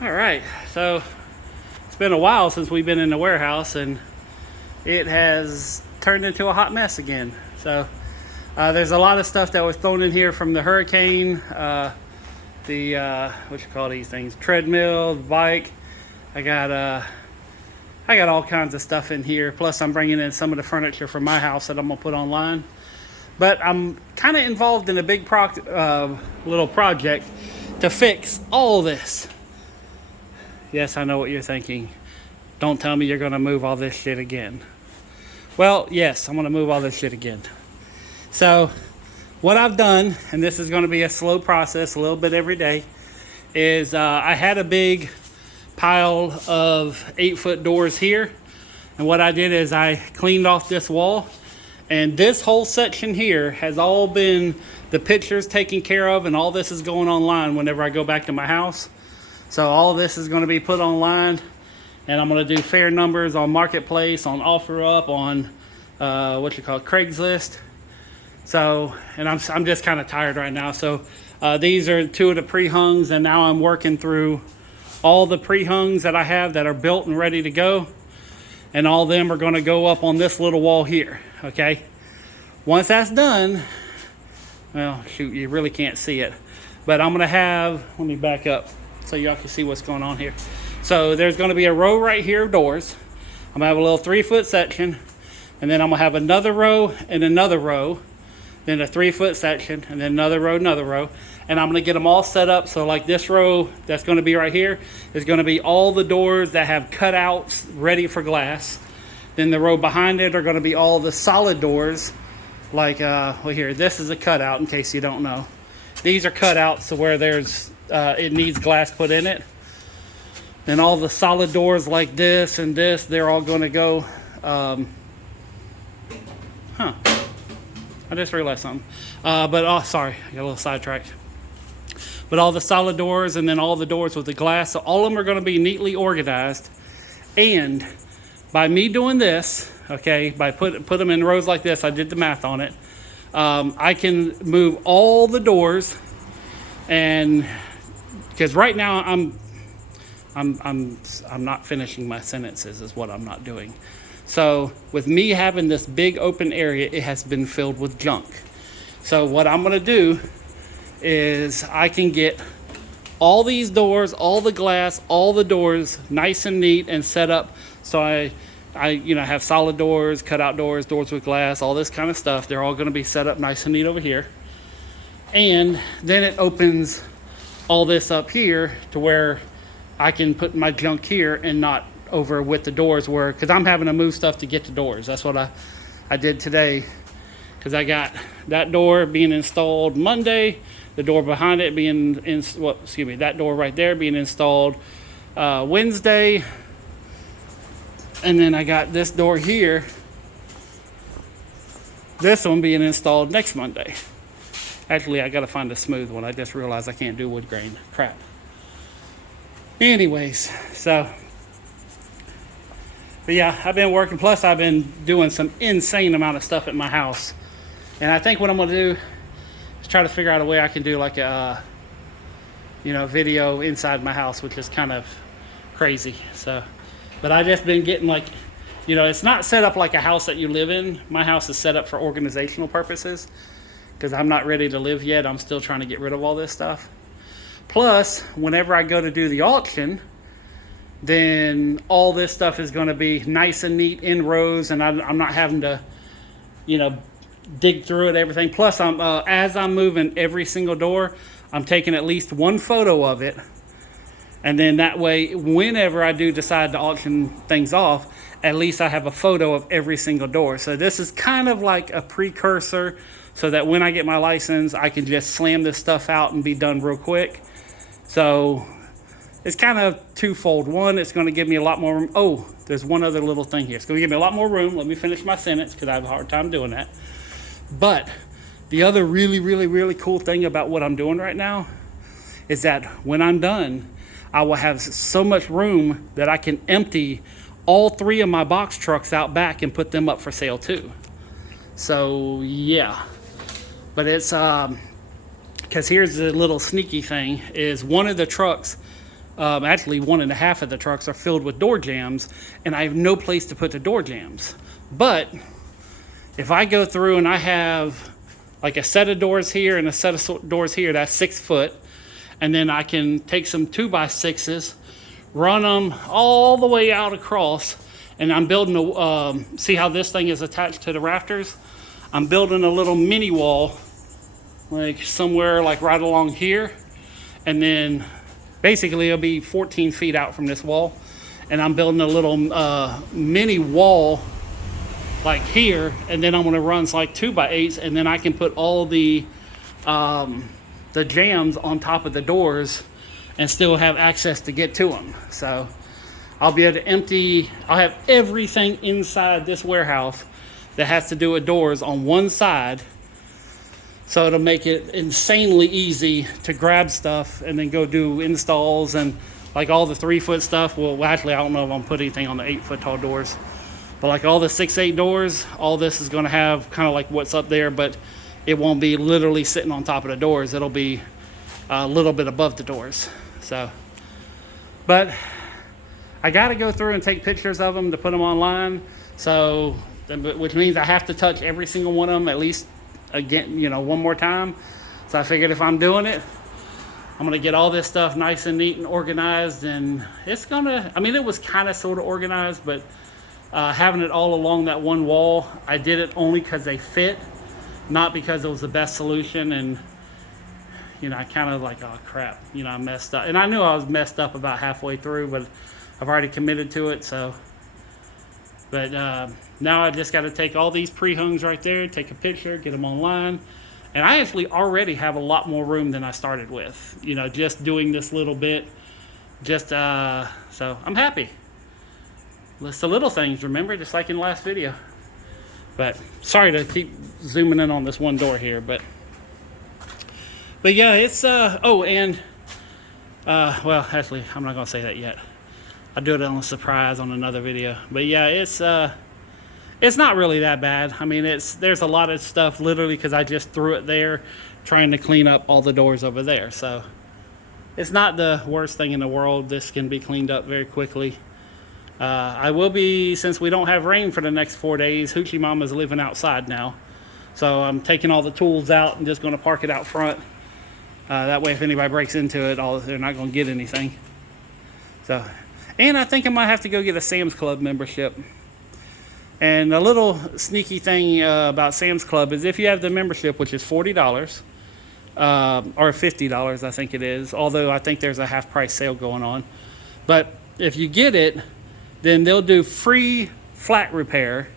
All right, so it's been a while since we've been in the warehouse, and it has turned into a hot mess again. So there's a lot of stuff that was thrown in here from the hurricane, the what you call these things, treadmill, the bike. I got all kinds of stuff in here. Plus, I'm bringing in some of the furniture from my house that I'm gonna put online. But I'm kind of involved in a big little project to fix all this. Yes, I know what you're thinking. Don't tell me you're going to move all this shit again. Well, yes, I'm going to move all this shit again. So, what I've done, and this is going to be a slow process, a little bit every day, is I had a big pile of 8-foot doors here. And what I did is I cleaned off this wall. And this whole section here has all been the pictures taken care of, and all this is going online whenever I go back to my house. So all this is going to be put online, and I'm going to do fair numbers on Marketplace, on OfferUp, on Craigslist. So, and I'm just kind of tired right now. So these are 2 of the pre-hungs, and now I'm working through all the pre-hungs that I have that are built and ready to go. And all of them are going to go up on this little wall here, okay? Once that's done, well, shoot, you really can't see it. But I'm going to have, let me back up so y'all can see what's going on here. So there's going to be a row right here of doors. I'm going to have a little 3-foot section, and then I'm going to have another row and another row, then a 3-foot section, and then another row, and I'm going to get them all set up. So like this row that's going to be right here is going to be all the doors that have cutouts ready for glass. Then the row behind it are going to be all the solid doors. Like, well, here, this is a cutout in case you don't know. These are cutouts to where there's it needs glass put in it. Then all the solid doors like this and this, they're all going to go. I just realized something. Sorry, I got a little sidetracked. But all the solid doors, and then all the doors with the glass, so all of them are going to be neatly organized. And by me doing this, okay, by put them in rows like this, I did the math on it. I can move all the doors, and because right now I'm not finishing my sentences is what I'm not doing. So with me having this big open area, it has been filled with junk. So what I'm going to do is I can get all these doors, all the glass, all the doors nice and neat and set up. So I have solid doors, cutout doors, doors with glass, all this kind of stuff. They're all going to be set up nice and neat over here. And then it opens all this up here to where I can put my junk here and not over with the doors, where, because I'm having to move stuff to get to doors. That's what I did today, because I got that door being installed Monday, the door behind it being that door right there being installed Wednesday, and then I got this door here, this one being installed next Monday. Actually, I gotta find a smooth one. I just realized I can't do wood grain. Crap. Anyways, but yeah, I've been working. Plus, I've been doing some insane amount of stuff at my house. And I think what I'm going to do is try to figure out a way I can do like a, video inside my house, which is kind of crazy. So, but I just been getting like, it's not set up like a house that you live in. My house is set up for organizational purposes because I'm not ready to live yet. I'm still trying to get rid of all this stuff. Plus, whenever I go to do the auction, then all this stuff is going to be nice and neat in rows, and I'm not having to, dig through it, everything. Plus, as I'm moving every single door, I'm taking at least one photo of it, and then that way, whenever I do decide to auction things off, at least I have a photo of every single door. So this is kind of like a precursor, so that when I get my license, I can just slam this stuff out and be done real quick. So it's kind of twofold. One, it's going to give me a lot more room. Oh, there's one other little thing here. It's going to give me a lot more room. Let me finish my sentence because I have a hard time doing that. But the other really, really, really cool thing about what I'm doing right now is that when I'm done, I will have so much room that I can empty all 3 of my box trucks out back and put them up for sale too. So yeah, but it's because here's the little sneaky thing, is one of the trucks Actually, 1.5 of the trucks are filled with door jambs, and I have no place to put the door jambs. But if I go through and I have like a set of doors here and a set of doors here, that's 6 foot, and then I can take some 2x6s, run them all the way out across, and I'm building a, see how this thing is attached to the rafters? I'm building a little mini wall, like somewhere like right along here, and then basically it'll be 14 feet out from this wall, and I'm building a little mini wall like here, and then I'm going to run like 2x8s, and then I can put all the jambs on top of the doors and still have access to get to them. So I'll be able to empty, I'll have everything inside this warehouse that has to do with doors on one side, so it'll make it insanely easy to grab stuff and then go do installs and like all the 3-foot stuff. Well, actually, I don't know if I'm putting anything on the 8-foot tall doors, but like all the 6/8 doors, all this is going to have kind of like what's up there, but it won't be literally sitting on top of the doors. It'll be a little bit above the doors. So, but I got to go through and take pictures of them to put them online. So, which means I have to touch every single one of them at least again, you know, one more time. So I figured if I'm doing it, I'm gonna get all this stuff nice and neat and organized, and it's gonna, I mean, it was kind of sort of organized, but having it all along that one wall, I did it only because they fit, not because it was the best solution. And you know, I kind of like, oh crap, you know, I messed up, and I knew I was messed up about halfway through, but I've already committed to it. So, but now I just got to take all these pre-hungs right there, take a picture, get them online. And I actually already have a lot more room than I started with, you know, just doing this little bit. Just, so I'm happy. It's the little things, remember, just like in the last video. But sorry to keep zooming in on this one door here, but yeah, it's, oh, and, well, actually, I'm not going to say that yet. I'll do it on a surprise on another video. But yeah, it's not really that bad. I mean, there's a lot of stuff literally because I just threw it there trying to clean up all the doors over there. So it's not the worst thing in the world. This can be cleaned up very quickly. I will be, since we don't have rain for the next 4 days, Hoochie Mama's living outside now. So I'm taking all the tools out and just going to park it out front. That way if anybody breaks into it, they're not going to get anything. So, and I think I might have to go get a Sam's Club membership. And a little sneaky thing about Sam's Club is if you have the membership, which is $40 or $50, I think it is, although I think there's a half price sale going on. But if you get it, then they'll do free flat repair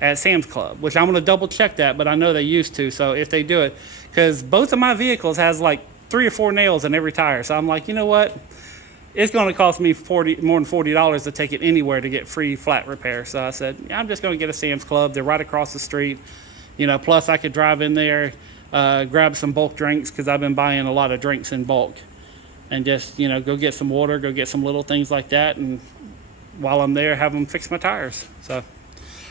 at Sam's Club, which I'm going to double check that, but I know they used to. So if they do it, because both of my vehicles has like 3 or 4 nails in every tire. So I'm like, you know what? It's going to cost me more than $40 to take it anywhere to get free flat repair. So I said, yeah, I'm just going to get a Sam's Club. They're right across the street. You know, plus I could drive in there, grab some bulk drinks, because I've been buying a lot of drinks in bulk. And just, you know, go get some water, go get some little things like that. And while I'm there, have them fix my tires. So,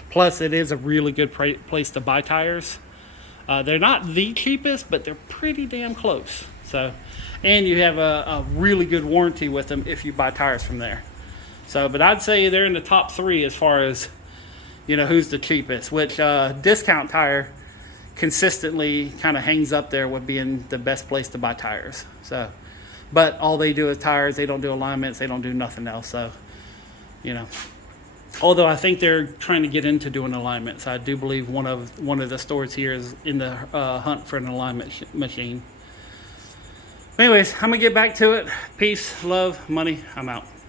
plus it is a really good place to buy tires. They're not the cheapest, but they're pretty damn close. So, and you have a really good warranty with them if you buy tires from there. So, but I'd say they're in the top 3 as far as, you know, who's the cheapest, which Discount Tire consistently kind of hangs up there with being the best place to buy tires. So, but all they do is tires. They don't do alignments. They don't do nothing else. So, you know, although I think they're trying to get into doing alignments. I do believe one of the stores here is in the hunt for an alignment machine. Anyways, I'm going to get back to it. Peace, love, money. I'm out.